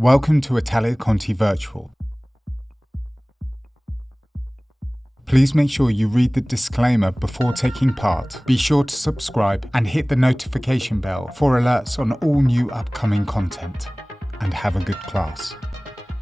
Welcome to Italia Conti Virtual. Please make sure you read the disclaimer before taking part. Be sure to subscribe and hit the notification bell for alerts on all new upcoming content. And have a good class.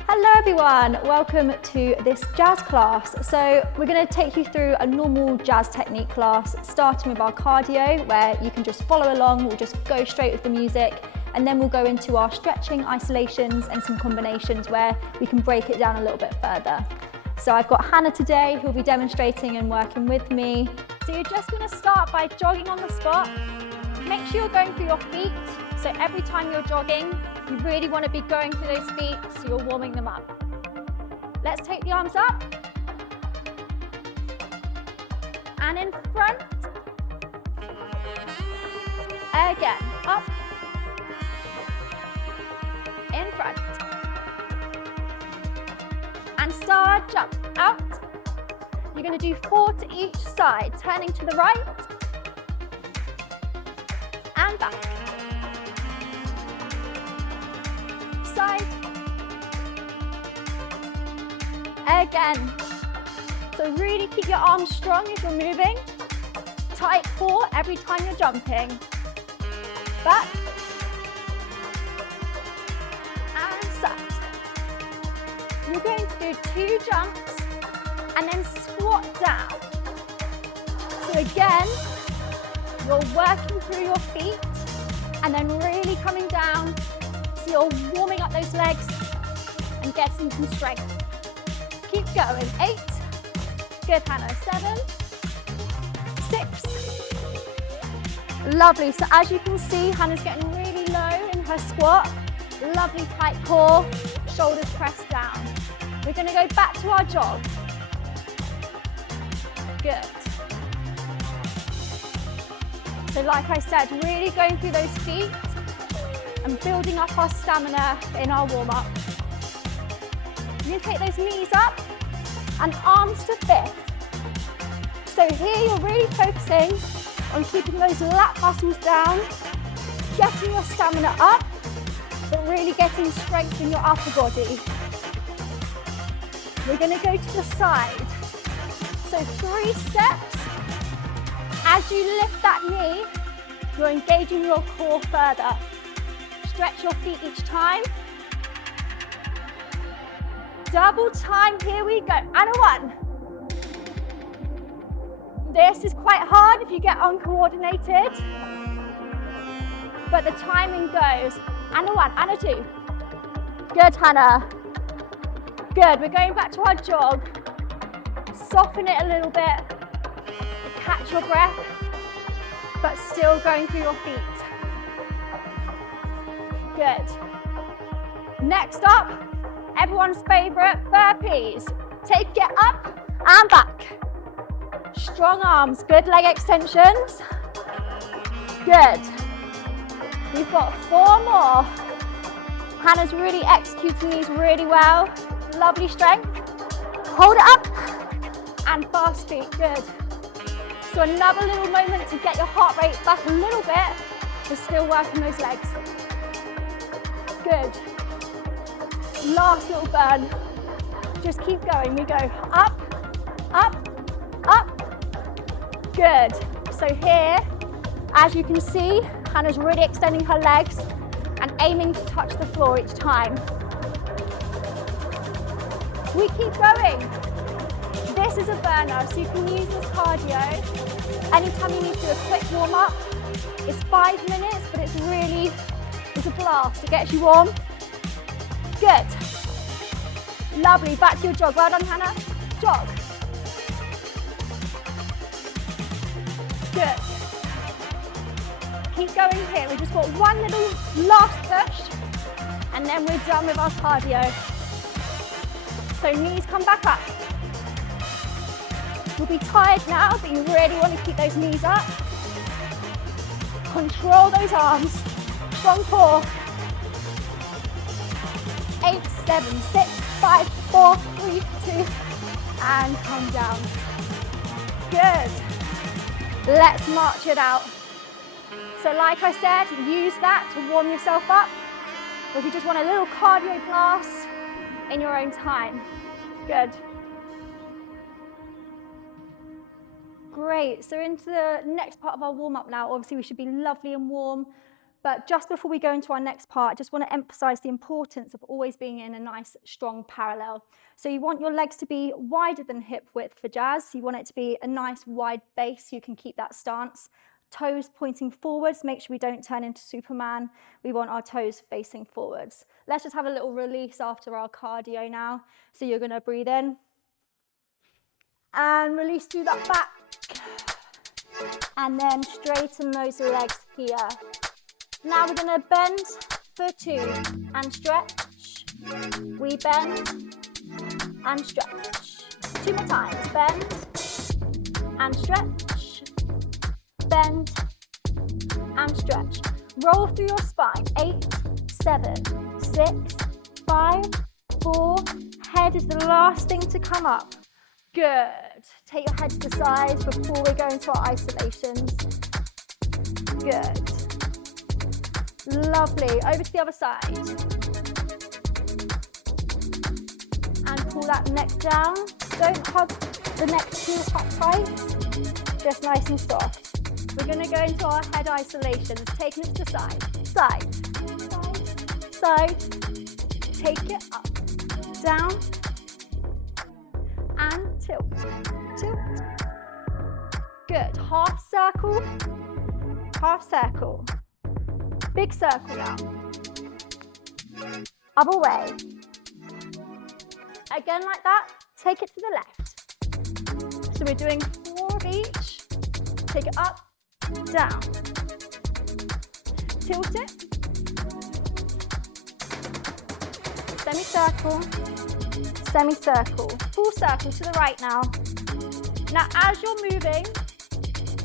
Hello everyone, welcome to this jazz class. So we're going to take you through a normal jazz technique class, starting with our cardio, where you can just follow along. We'll just go straight with the music, and then we'll go into our stretching, isolations and some combinations where we can break it down a little bit further. So I've got Hannah today who'll be demonstrating and working with me. So you're just going to start by jogging on the spot. Make sure you're going through your feet. So every time you're jogging, you really want to be going through those feet so you're warming them up. Let's take the arms up. And in front. Again, up. In front. And start, jump, out. You're going to do 4 to each side, turning to the right. And back. Side. Again. So really keep your arms strong as you're moving. Tight core every time you're jumping. Back. And side. You're going to do 2 jumps and then squat down. So again, you're working through your feet and then really coming down. So you're warming up those legs and getting some strength. Keep going. 8. Good, Hannah. 7. 6. Lovely. So as you can see, Hannah's getting really low in her squat. Lovely tight core, shoulders pressed down. We're going to go back to our jog. Good. So like I said, really going through those feet and building up our stamina in our warm-up. You take those knees up and arms to fifth. So here you're really focusing on keeping those lat muscles down, getting your stamina up, but really getting strength in your upper body. We're going to go to the side. So 3 steps. As you lift that knee, you're engaging your core further. Stretch your feet each time. Double time, here we go. And a 1. This is quite hard if you get uncoordinated, but the timing goes. And a 1, and a 2. Good, Hannah. Good, we're going back to our jog. Soften it a little bit. Catch your breath, but still going through your feet. Good. Next up, everyone's favorite burpees. Take it up and back. Strong arms, good leg extensions. Good. We've got 4 more. Hannah's really executing these really well. Lovely strength. Hold it up and fast feet. Good. So another little moment to get your heart rate back a little bit, but still working those legs. Good. Last little burn. Just keep going. We go up, up, up. Good. So here, as you can see, Hannah's really extending her legs and aiming to touch the floor each time. We keep going. This is a burner, so you can use this cardio. Anytime you need to do a quick warm up, it's 5 minutes, but it's a blast. It gets you warm. Good. Lovely, back to your jog. Well done, Hannah. Jog. Good. Keep going here. We've just got one little last push, and then we're done with our cardio. So knees come back up. You'll be tired now, but you really want to keep those knees up. Control those arms. Strong core. 8, 7, 6, 5, 4, 3, 2, and come down. Good. Let's march it out. So like I said, use that to warm yourself up. or if you just want a little cardio class in your own time. Good. Great, so into the next part of our warm-up now. Obviously we should be lovely and warm, but just before we go into our next part, I just want to emphasize the importance of always being in a nice strong parallel. So you want your legs to be wider than hip width for jazz. You want it to be a nice wide base so you can keep that stance. Toes pointing forwards, make sure we don't turn into Superman. We want our toes facing forwards. Let's just have a little release after our cardio now. So you're going to breathe in and release through that back. And then straighten those legs here. Now we're going to bend for 2 and stretch. We bend and stretch. 2 more times. Bend and stretch. Bend and stretch. Roll through your spine. 8, 7, 6, 5, 4. Head is the last thing to come up. Good. Take your head to the side before we go into our isolations. Good. Lovely. Over to the other side. And pull that neck down. Don't hug the neck too tight. Just nice and soft. We're going to go into our head isolations. Taking it to the side. Side. Side. Side. Take it up. Down. And tilt. Tilt. Good. Half circle. Half circle. Big circle now. Other way. Again like that. Take it to the left. So we're doing 4 of each. Take it up, down. Tilt it. Semicircle. Semicircle. Full circle to the right now. Now as you're moving,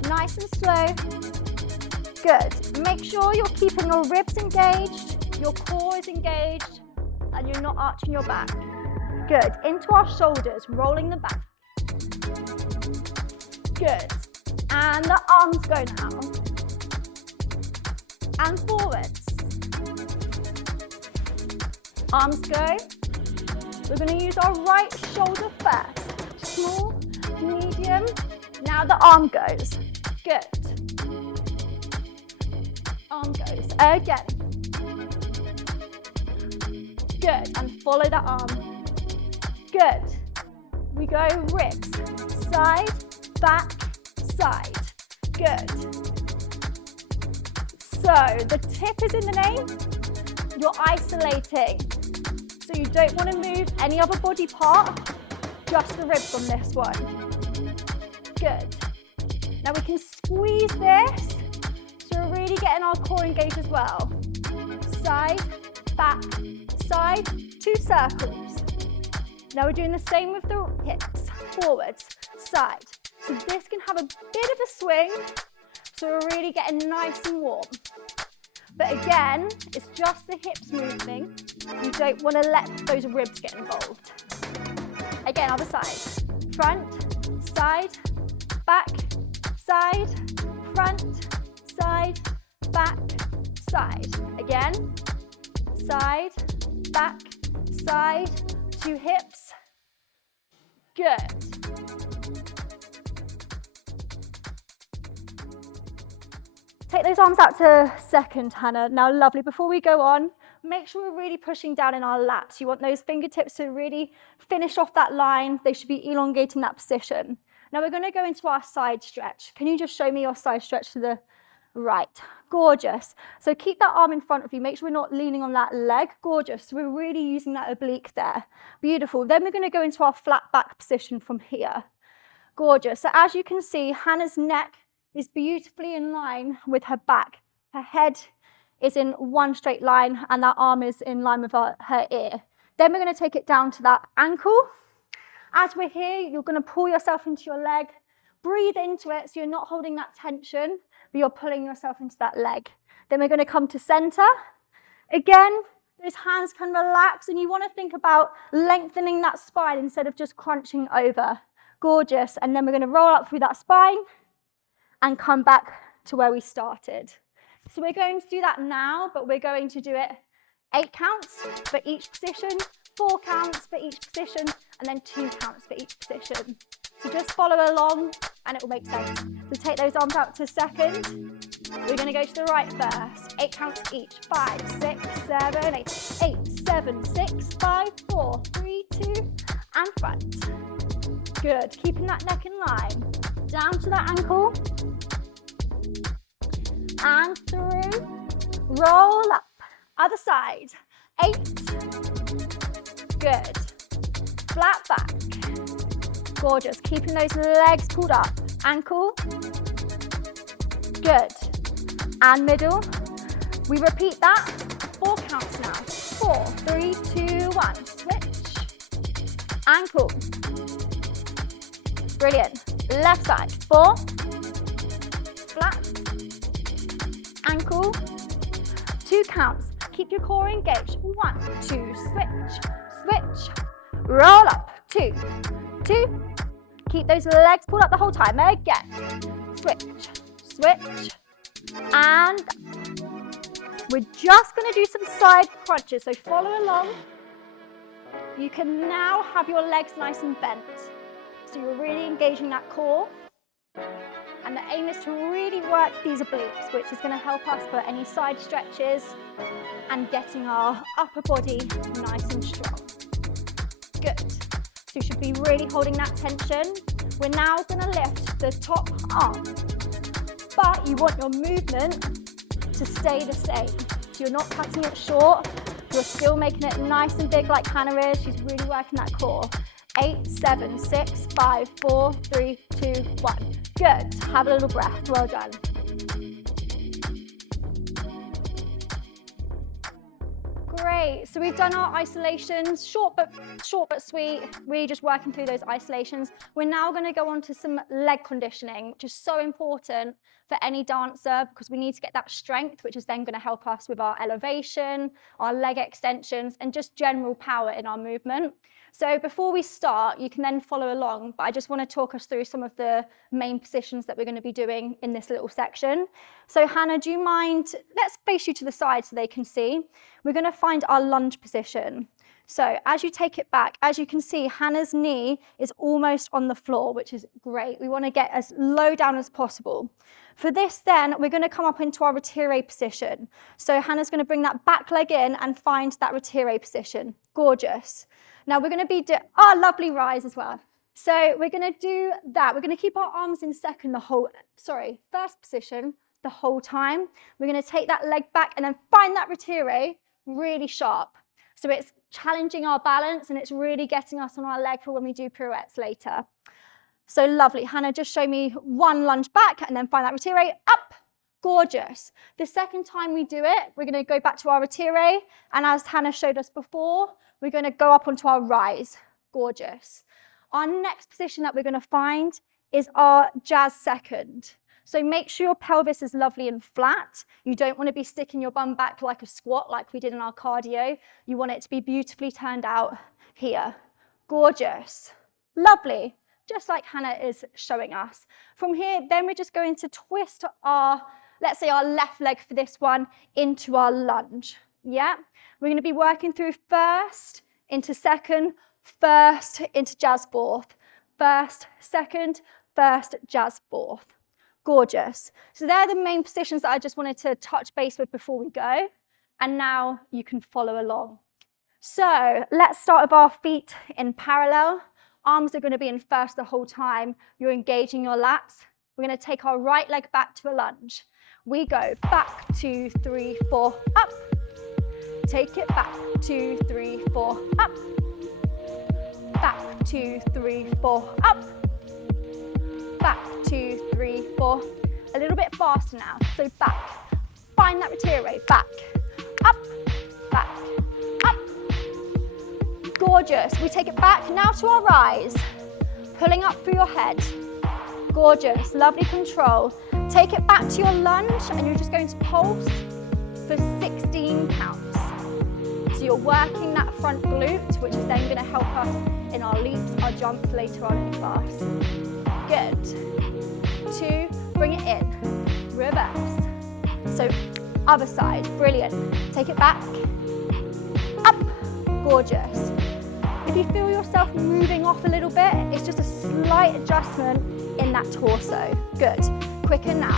nice and slow. Good. Make sure you're keeping your ribs engaged, your core is engaged, and you're not arching your back. Good. Into our shoulders, rolling them back. Good. And the arms go now. And forwards. Arms go. We're going to use our right shoulder first. Small, medium. Now the arm goes. Good. Arm goes. Again. Good. And follow the arm. Good. We go ribs. Side, back, side. Good. So the tip is in the name. You're isolating. So you don't want to move any other body part, just the ribs on this one. Good. Now we can squeeze this, so we're really getting our core engaged as well. Side, back, side, 2 circles. Now we're doing the same with the hips, forwards, side. So this can have a bit of a swing, so we're really getting nice and warm. But again, it's just the hips moving. You don't want to let those ribs get involved. Again, other side. Front, side, back, side, front, side, back, side. Again, side, back, side, 2 hips. Good. Take those arms out to second, Hannah. Now, lovely. Before we go on, make sure we're really pushing down in our lats. You want those fingertips to really finish off that line. They should be elongating that position. Now, we're going to go into our side stretch. Can you just show me your side stretch to the right? Gorgeous. So keep that arm in front of you. Make sure we're not leaning on that leg. Gorgeous. So we're really using that oblique there. Beautiful. Then we're going to go into our flat back position from here. Gorgeous. So as you can see, Hannah's neck is beautifully in line with her back. Her head is in one straight line and that arm is in line with her ear. Then we're going to take it down to that ankle. As we're here, you're going to pull yourself into your leg. Breathe into it so you're not holding that tension, but you're pulling yourself into that leg. Then we're going to come to center. Again, those hands can relax and you want to think about lengthening that spine instead of just crunching over. Gorgeous. And then we're going to roll up through that spine and come back to where we started. So we're going to do that now, but we're going to do it 8 counts for each position, 4 counts for each position, and then 2 counts for each position. So just follow along and it will make sense. So take those arms out to second. We're going to go to the right first. 8 counts each. 5, 6, 7, 8. 8, 7, 6, 5, 4, 3, 2, and front. Good. Keeping that neck in line. Down to that ankle. And through. Roll up. Other side. 8. Good. Flat back. Gorgeous. Keeping those legs pulled up. Ankle. Good. And middle. We repeat that. 4 counts now. 4, 3, 2, 1. Switch. Ankle. Brilliant. Left side. 4. Flat. Ankle. 2 counts. Keep your core engaged. 1, 2. Switch. Switch. Roll up. 2. 2. Keep those legs pulled up the whole time. Again. Switch. Switch. And we're just going to do some side crunches. So follow along. You can now have your legs nice and bent. So you're really engaging that core. And the aim is to really work these obliques, which is going to help us for any side stretches and getting our upper body nice and strong. Good. So you should be really holding that tension. We're now going to lift the top arm. But you want your movement to stay the same. So you're not cutting it short. You're still making it nice and big like Hannah is. She's really working that core. 8, 7, 6, 5, 4, 3, 2, 1. Good. Have a little breath. Well done. Great. So we've done our isolations, short but sweet. Really just working through those isolations. We're now going to go on to some leg conditioning, which is so important for any dancer because we need to get that strength, which is then going to help us with our elevation, our leg extensions, and just general power in our movement. So before we start, you can then follow along, but I just want to talk us through some of the main positions that we're going to be doing in this little section. So Hannah, do you mind, let's face you to the side so they can see. We're going to find our lunge position. So as you take it back, as you can see, Hannah's knee is almost on the floor, which is great. We want to get as low down as possible. For this then, we're going to come up into our retire position. So Hannah's going to bring that back leg in and find that retire position. Gorgeous. Now we're going to be, lovely rise as well. So we're going to do that. We're going to keep our arms in first position the whole time. We're going to take that leg back and then find that retire really sharp. So it's challenging our balance and it's really getting us on our leg for when we do pirouettes later. So lovely. Hannah, just show me one lunge back and then find that retire up. Gorgeous. The second time we do it, we're going to go back to our retire. And as Hannah showed us before, we're going to go up onto our rise. Gorgeous. Our next position that we're going to find is our jazz second. So make sure your pelvis is lovely and flat. You don't want to be sticking your bum back like a squat like we did in our cardio. You want it to be beautifully turned out here. Gorgeous. Lovely. Just like Hannah is showing us. From here, then we're just going to twist our, let's say our left leg for this one, into our lunge. Yeah? We're going to be working through first into second, first into jazz fourth, first, second, first, jazz fourth. Gorgeous. So they're the main positions that I just wanted to touch base with before we go. And now you can follow along. So let's start with our feet in parallel. Arms are going to be in first the whole time. You're engaging your lats. We're going to take our right leg back to a lunge. We go back, 2, 3, 4, up. Take it back, 2, 3, 4, up. Back, 2, 3, 4, up. Back, 2, 3, 4. A little bit faster now. So back. Find that retire. Back. Up. Back. Up. Gorgeous. We take it back now to our rise. Pulling up through your head. Gorgeous. Lovely control. Take it back to your lunge and you're just going to pulse for 16 counts. So you're working that front glute, which is then going to help us in our leaps, our jumps later on in class. Good. 2, bring it in. Reverse. So other side, brilliant. Take it back. Gorgeous. If you feel yourself moving off a little bit, it's just a slight adjustment in that torso. Good. Quicken now.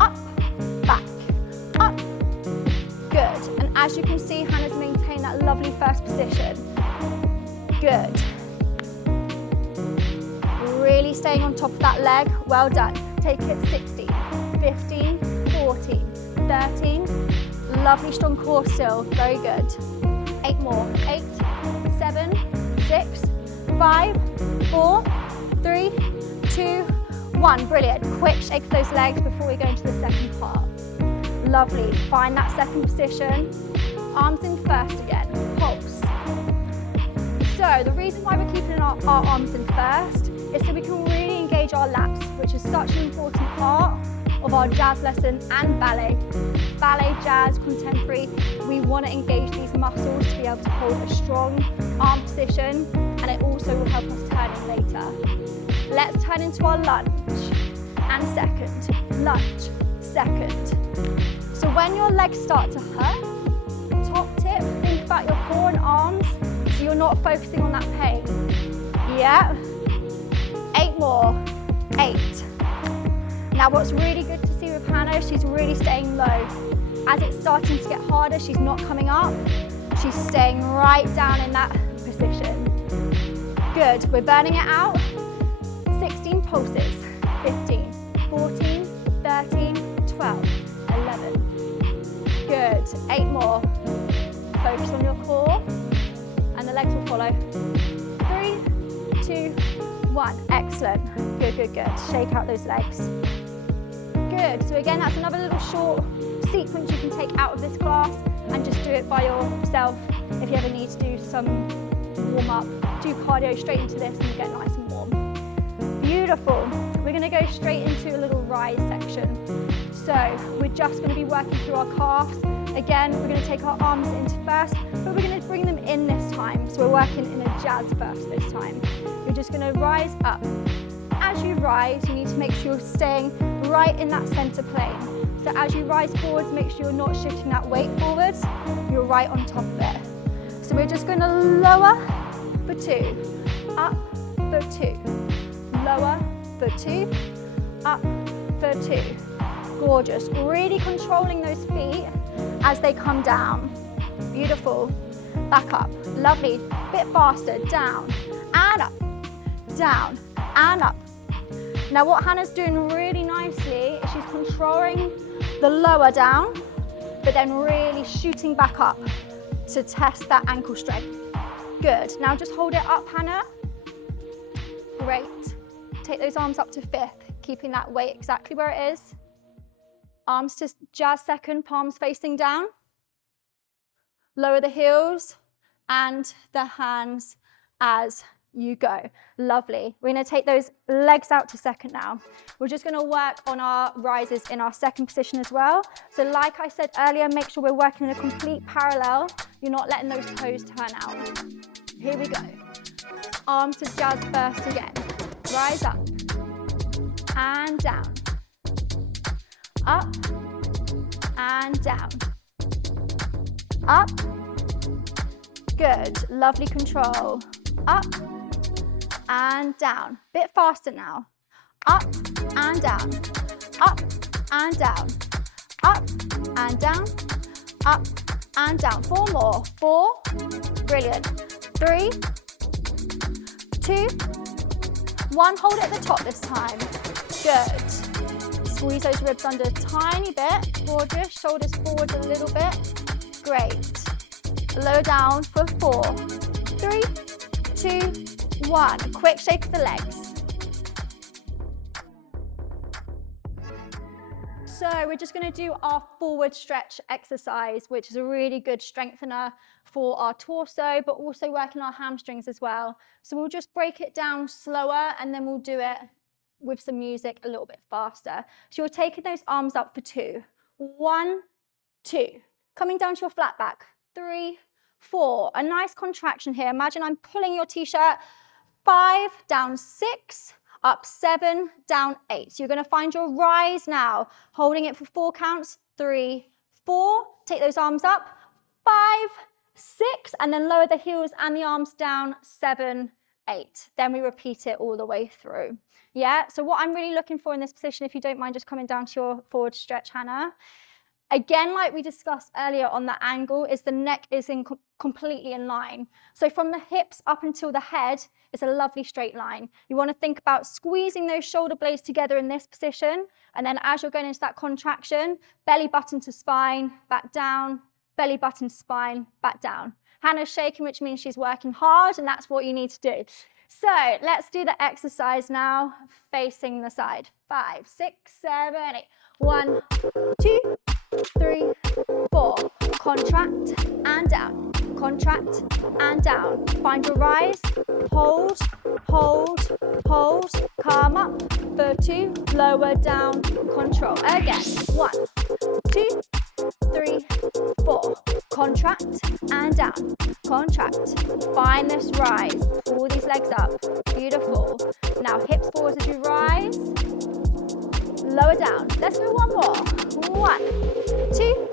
Up, back, up. Good. And as you can see, Hannah's maintained that lovely first position. Good. Really staying on top of that leg. Well done. Take it 16, 15, 14, 13. Lovely strong core still. Very good. 8 more. 8, 7, 6, 5, 4, 3, 2, 1. Brilliant. Quick shake of those legs before we go into the second part. Lovely. Find that second position. Arms in first again. Pulse. So the reason why we're keeping our arms in first is so we can really engage our lats, which is such an important part of our jazz lesson and ballet. Ballet, jazz, contemporary, we want to engage these muscles to be able to hold a strong arm position, and it also will help us turn in later. Let's turn into our lunge and second, lunge, second. So when your legs start to hurt, top tip, think about your core and arms so you're not focusing on that pain. Yeah. 8 more. 8. Now what's really good to see with Hannah, she's really staying low. As it's starting to get harder, she's not coming up. She's staying right down in that position. Good, we're burning it out. 16 pulses. 15, 14, 13, 12, 11. Good, 8 more. Focus on your core and the legs will follow. 3, 2, 1. Excellent. Good, good, good. Shake out those legs. Good. So again, that's another little short sequence you can take out of this class and just do it by yourself. If you ever need to do some warm up, do cardio straight into this and get nice and warm. Beautiful. We're going to go straight into a little rise section. So we're just going to be working through our calves. Again, we're going to take our arms into first, but we're going to bring them in this time. So we're working in a jazz first this time. You're just going to rise up. As you rise, you need to make sure you're staying right in that center plane. So as you rise forwards, make sure you're not shifting that weight forwards. You're right on top of it. So we're just going to lower for 2, up for 2, lower for 2, up for 2. Gorgeous. Really controlling those feet as they come down. Beautiful. Back up. Lovely. Bit faster. Down and up. Down and up. Now what Hannah's doing really nicely is she's controlling the lower down, but then really shooting back up to test that ankle strength. Good. Now just hold it up, Hannah. Great. Take those arms up to 5th, keeping that weight exactly where it is. Arms to jazz second, palms facing down. Lower the heels and the hands as you go. Lovely. We're going to take those legs out to second now. We're just going to work on our rises in our second position as well. So like I said earlier, make sure we're working in a complete parallel. You're not letting those toes turn out. Here we go. Arms to jazz first again. Rise up and down. Up and down. Up. Good. Lovely control. Up and down. Bit faster now. Up and down. Up and down. Up and down. Up and down. 4 more. 4. Brilliant. 3, 2, 1. Hold it at the top this time. Good. Squeeze those ribs under a tiny bit. Gorgeous. Shoulders forward a little bit. Great. Lower down for 4, 3, 2, 1. Quick shake of the legs. So we're just going to do our forward stretch exercise, which is a really good strengthener for our torso, but also working our hamstrings as well. So we'll just break it down slower and then we'll do it with some music a little bit faster. So you're taking those arms up for 2. 1, 2. Coming down to your flat back. 3, 4. A nice contraction here. Imagine I'm pulling your t-shirt. 5, down 6, up 7, down 8. So you're going to find your rise now, holding it for 4 counts. 3, 4. Take those arms up. 5, 6, and then lower the heels and the arms down, 7, 8. Then we repeat it all the way through. Yeah, so what I'm really looking for in this position, if you don't mind just coming down to your forward stretch, Hannah. Again, like we discussed earlier on the angle, is the neck is completely in line. So from the hips up until the head is a lovely straight line. You want to think about squeezing those shoulder blades together in this position, and then as you're going into that contraction, belly button to spine, back down, belly button to spine, back down. Hannah's shaking, which means she's working hard, and that's what you need to do. So let's do the exercise now, facing the side. 5, 6, 7, 8. 1, 2, 3, 4. Contract and down. Contract and down. Find your rise. Hold, hold, hold. Come up for 2. Lower down. Control. Again. 1, 2, 3, 4. Contract and down. Contract. Find this rise. Pull these legs up. Beautiful. Now hips forward as you rise. Lower down. Let's do one more. 1, 2,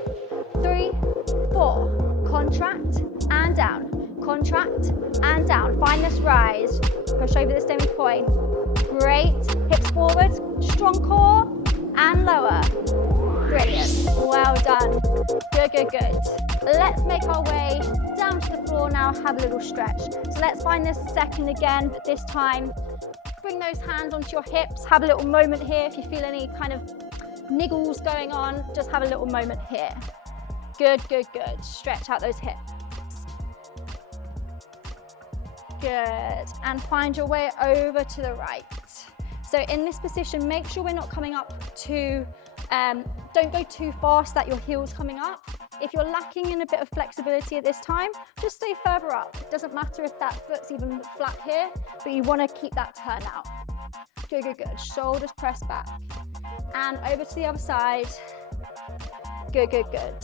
3, 4. Contract and down. Contract and down. Find this rise. Push over this demi point. Great. Hips forward. Strong core and lower. Brilliant. Well done. Good, good, good. Let's make our way down to the floor now. Have a little stretch. So let's find this second again, but this time bring those hands onto your hips. Have a little moment here. If you feel any kind of niggles going on, just have a little moment here. Good, good, good. Stretch out those hips. Good. And find your way over to the right. So in this position, make sure we're not coming up too, don't go too fast that your heel's coming up. If you're lacking in a bit of flexibility at this time, just stay further up. It doesn't matter if that foot's even flat here, but you want to keep that turn out. Good, good, good. Shoulders press back. And over to the other side. Good, good, good.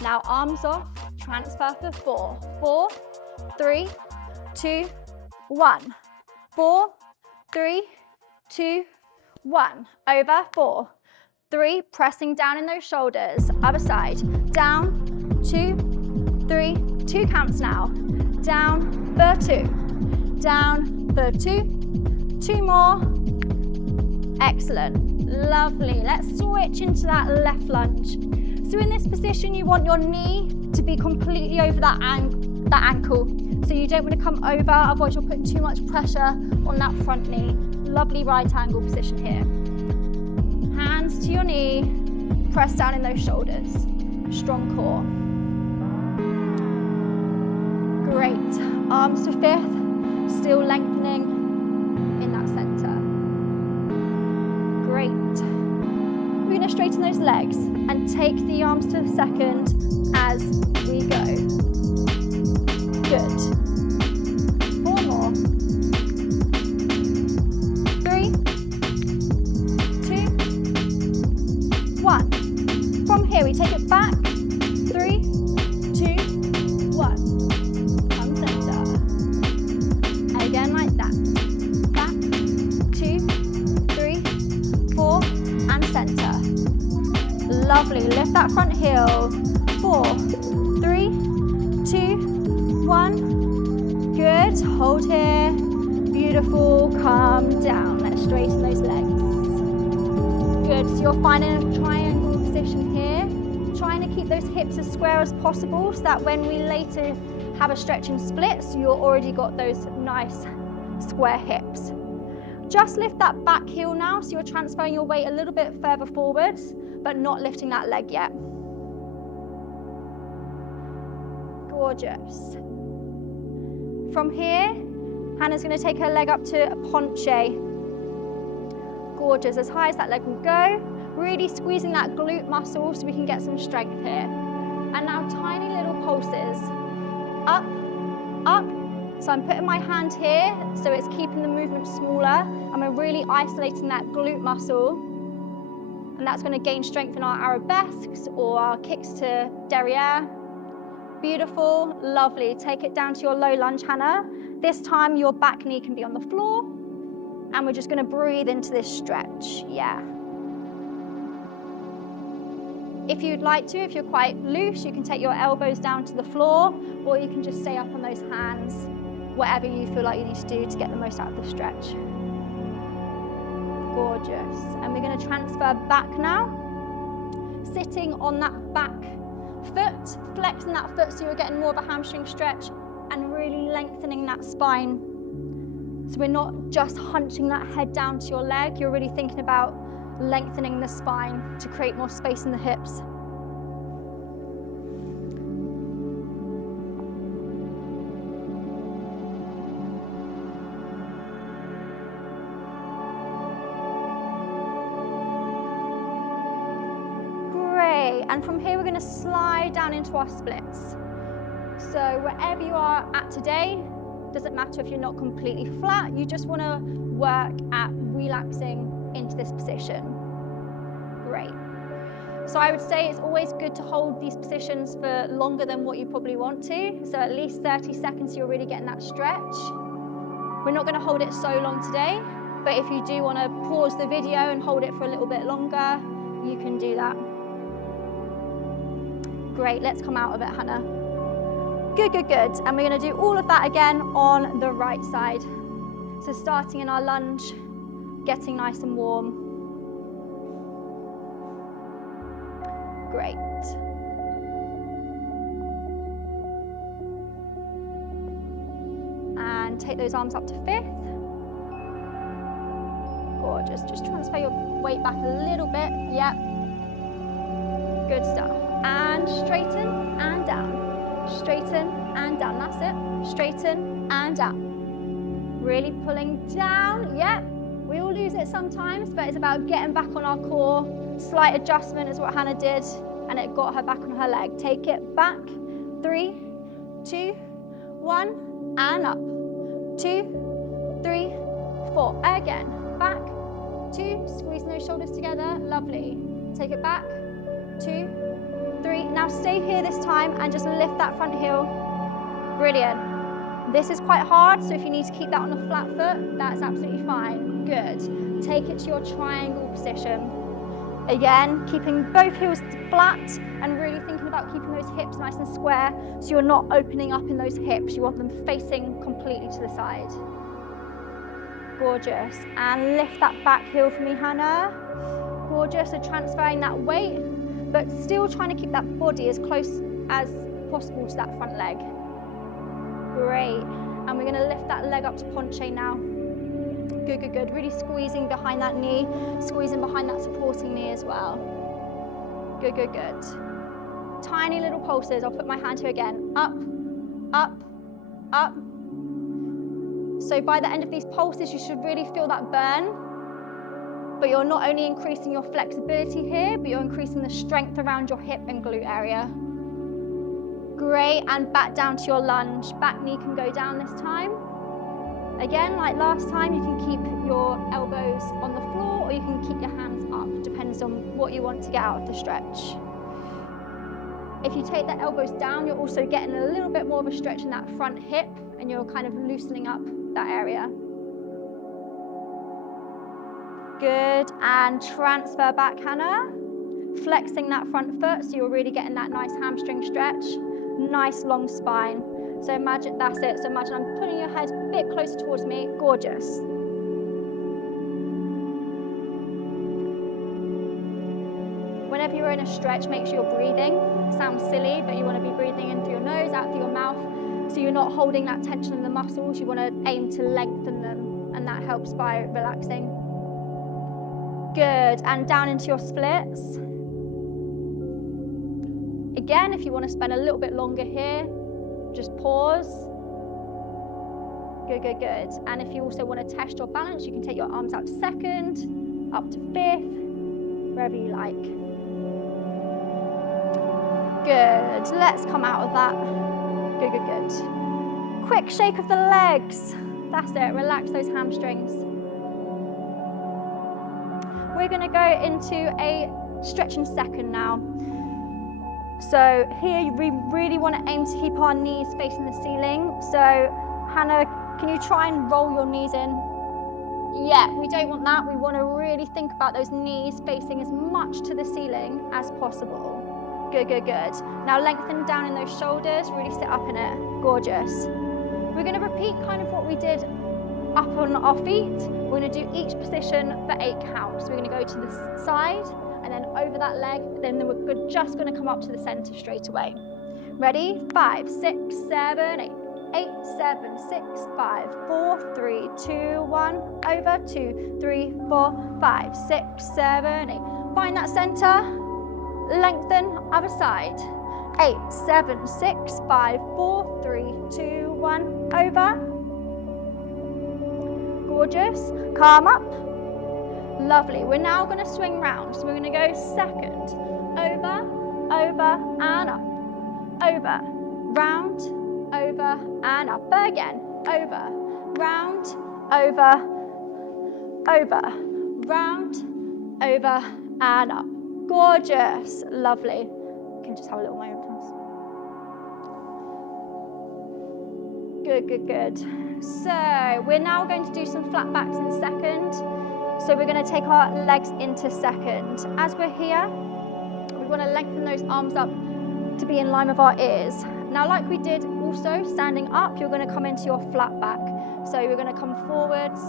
Now arms off, transfer for 4. 4, 3, 2, 1. 4, 3, 2, 1. Over, 4, 3, pressing down in those shoulders. Other side. Down, 2, 3, 2 counts now. Down for 2. Down for 2. 2 more. Excellent. Lovely. Let's switch into that left lunge. So in this position, you want your knee to be completely over that ankle. So you don't want to come over, otherwise you're putting too much pressure on that front knee. Lovely right angle position here. Hands to your knee, press down in those shoulders. Strong core. Great. Arms to 5th, still lengthening in that center. Great. We're going to straighten those legs and take the arms to 2nd as we go. Good. 4 more. 3, 2, 1. From here, we take it back. 3, 2, 1. Come center. Again like that. Back. 2, 3, 4, and center. Lovely. Lift that front heel. 4, 3, 2, 1. Good. Hold here. Beautiful. Come down. Let's straighten those legs. Good. So you're finding a triangle position here. Trying to keep those hips as square as possible so that when we later have a stretching split, so you've already got those nice square hips. Just lift that back heel now, so you're transferring your weight a little bit further forwards, but not lifting that leg yet. Gorgeous. From here, Hannah's going to take her leg up to a penché. Gorgeous, as high as that leg will go. Really squeezing that glute muscle so we can get some strength here. And now tiny little pulses. Up, up. So I'm putting my hand here, so it's keeping the movement smaller, and we're really isolating that glute muscle. And that's going to gain strength in our arabesques or our kicks to derriere. Beautiful, lovely. Take it down to your low lunge, Hannah. This time your back knee can be on the floor, and we're just going to breathe into this stretch. Yeah. If you'd like to, if you're quite loose, you can take your elbows down to the floor, or you can just stay up on those hands, whatever you feel like you need to do to get the most out of the stretch. Gorgeous. And we're going to transfer back now, sitting on that back foot, flexing that foot so you're getting more of a hamstring stretch and really lengthening that spine. So we're not just hunching that head down to your leg, you're really thinking about lengthening the spine to create more space in the hips. Great, and from here we're going to slide down into our splits. So wherever you are at today, doesn't matter if you're not completely flat, you just want to work at relaxing into this position. Great. So I would say it's always good to hold these positions for longer than what you probably want to. So at least 30 seconds so you're really getting that stretch. We're not going to hold it so long today, but if you do want to pause the video and hold it for a little bit longer, you can do that. Great, let's come out of it, Hannah. Good, good, good. And we're going to do all of that again on the right side. So starting in our lunge, getting nice and warm. Great. And take those arms up to fifth. Gorgeous. Just transfer your weight back a little bit. Yep. Good stuff. And straighten and down. Straighten and down. That's it. Straighten and down. Really pulling down. Yep. We all lose it sometimes, but it's about getting back on our core. Slight adjustment is what Hannah did, and it got her back on her leg. Take it back. 3, 2, 1, and up. 2, 3, 4. Again. Back. 2. Squeezing those shoulders together. Lovely. Take it back. 2, 3. Now stay here this time and just lift that front heel. Brilliant. This is quite hard, so if you need to keep that on a flat foot, that's absolutely fine. Good. Take it to your triangle position. Again, keeping both heels flat and really thinking about keeping those hips nice and square so you're not opening up in those hips. You want them facing completely to the side. Gorgeous. And lift that back heel for me, Hannah. Gorgeous. So transferring that weight, but still trying to keep that body as close as possible to that front leg. Great. And we're going to lift that leg up to penché now. Good, good, good. Really squeezing behind that knee, squeezing behind that supporting knee as well. Good, good, good. Tiny little pulses. I'll put my hand here again. Up, up, up. So by the end of these pulses, you should really feel that burn. But you're not only increasing your flexibility here, but you're increasing the strength around your hip and glute area. Great, and back down to your lunge. Back knee can go down this time. Again, like last time, you can keep your elbows on the floor or you can keep your hands up, depends on what you want to get out of the stretch. If you take the elbows down, you're also getting a little bit more of a stretch in that front hip and you're kind of loosening up that area. Good, and transfer back, Hannah. Flexing that front foot so you're really getting that nice hamstring stretch. Nice long spine. So imagine, that's it. So imagine I'm putting your head a bit closer towards me. Gorgeous. Whenever you're in a stretch, make sure you're breathing. Sounds silly, but you want to be breathing in through your nose, out through your mouth. So you're not holding that tension in the muscles. You want to aim to lengthen them, and that helps by relaxing. Good, and down into your splits. Again, if you want to spend a little bit longer here, just pause. Good, good, good. And if you also want to test your balance, you can take your arms out to second, up to fifth, wherever you like. Good, let's come out of that. Good, good, good. Quick shake of the legs. That's it, relax those hamstrings. We're going to go into a stretching second now. So here we really want to aim to keep our knees facing the ceiling. So Hannah, can you try and roll your knees in? Yeah, we don't want that. We want to really think about those knees facing as much to the ceiling as possible. Good, good, good. Now lengthen down in those shoulders, really sit up in it. Gorgeous. We're going to repeat kind of what we did up on our feet. We're going to do each position for 8 counts. We're going to go to the side and then over that leg, then we're just going to come up to the center straight away. Ready? 5, 6, 7, 8. 8, 7, 6, 5, 4, 3, 2, 1, over, 2, 3, 4, 5, 6, 7, 8. Find that center, lengthen, other side. 8, 7, 6, 5, 4, 3, 2, 1, over. Gorgeous, calm up. Lovely, we're now going to swing round. So we're going to go second, over, over and up, over, round, over and up. Again, over, round, over, over, round, over and up. Gorgeous, lovely. You can just have a little moment for us. Good, good, good. So we're now going to do some flat backs in second. So we're going to take our legs into second. As we're here, we want to lengthen those arms up to be in line with our ears. Now, like we did also, standing up, you're going to come into your flat back. So you're going to come forwards,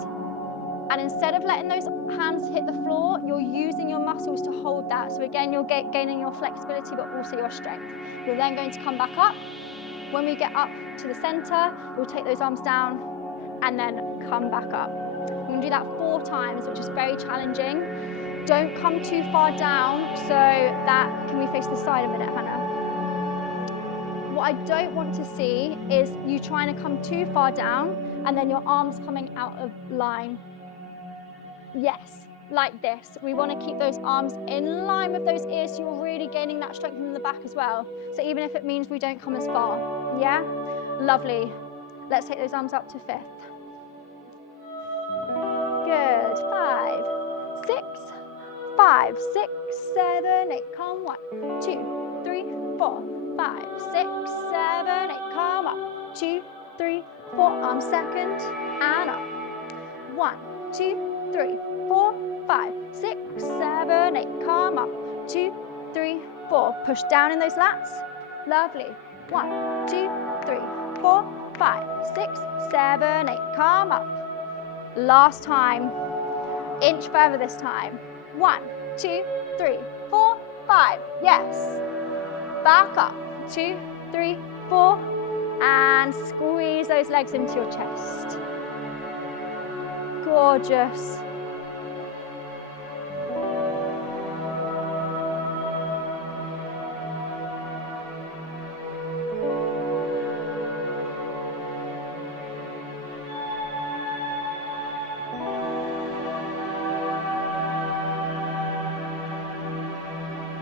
and instead of letting those hands hit the floor, you're using your muscles to hold that. So again, you're gaining your flexibility, but also your strength. You're then going to come back up. When we get up to the center, we'll take those arms down and then come back up. We're going to do that 4 times, which is very challenging. Don't come too far down, so that, can we face the side a minute, Hannah? What I don't want to see is you trying to come too far down and then your arms coming out of line. Yes, like this. We want to keep those arms in line with those ears so you're really gaining that strength in the back as well. So even if it means we don't come as far. Yeah? Lovely. Let's take those arms up to 5th. Good. 5, 6, 5, 6, 7, 8. Come 1, 2, 3, 4, 5, 6, 7, 8. Come up. 2, 3, 4. Arm second and up. 1, 2, 3, 4, 5, 6, 7, 8. Come up. 2, 3, 4. Push down in those lats. Lovely. 1, 2, 3, 4, 5, 6, 7, 8. Come up. Last time. Inch further this time. 1, 2, 3, 4, 5. Yes. Back up. 2, 3, 4. And squeeze those legs into your chest. Gorgeous.